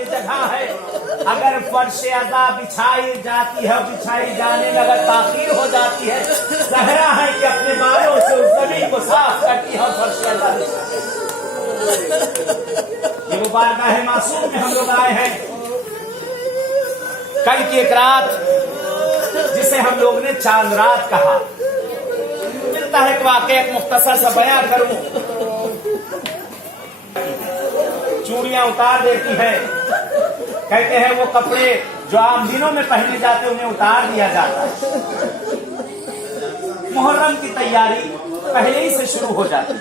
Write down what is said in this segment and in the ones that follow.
ये जगह है, अगर फर्श अज़ा बिछाई जाती है, बिछाई जाने में अगर ताखीर हो जाती है, ज़हरा है कि अपने बालों से उस जमीन को साफ करती है और फर्श अज़ा बिछाती है। ये मुबारकाह मासूम में हम लोग आए हैं। कल की एक रात जिसे हम लोग ने चांद रात कहा, मिलता है कि वाकई एक मुख्तसर सा बयां करूं। चूड़ियां उतार देती है, कहते हैं वो कपड़े जो आम दिनों में पहने जाते उन्हें उतार दिया जाता है। मुहर्रम की तैयारी पहले ही से शुरू हो जाती है।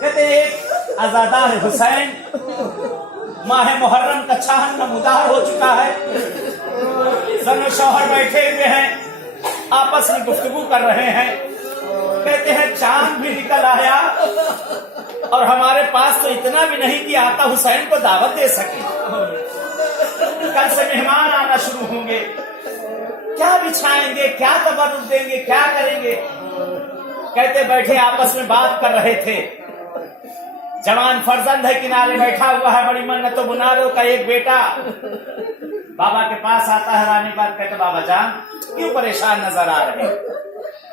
कहते हैं एक आज़ादार हुसैन माह मुहर्रम का चाहन नमूदार हो चुका है। दोनों शौहर बैठे हुए हैं, आपस में गुफ्तगू कर रहे हैं। कहते हैं चांद भी निकल आया और हमारे पास तो इतना भी नहीं कि आका हुसैन को दावत दे सके। कल से मेहमान आना शुरू होंगे, क्या बिछाएंगे, क्या तबर्रुक देंगे, क्या करेंगे। कहते बैठे आपस में बात कर रहे थे। जवान फर्जंद है किनारे बैठा हुआ है, बड़ी मन्नत मुनारों का एक बेटा बाबा के पास आता है। रानी बात कहते बाबा जान क्यों परेशान नजर आ रहे हैं।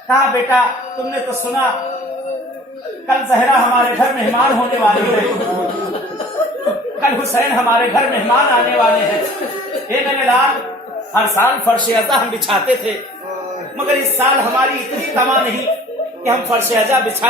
कहा बेटा तुमने तो सुना कल ज़हरा हमारे घर मेहमान होने वाली है, कल हुसैन हमारे घर मेहमान आने वाले हैं। ये मैंने लाल हर साल फर्श अज़ा हम बिछाते थे, मगर इस साल हमारी इतनी तमा नहीं कि हम फर्श अज़ा बिछा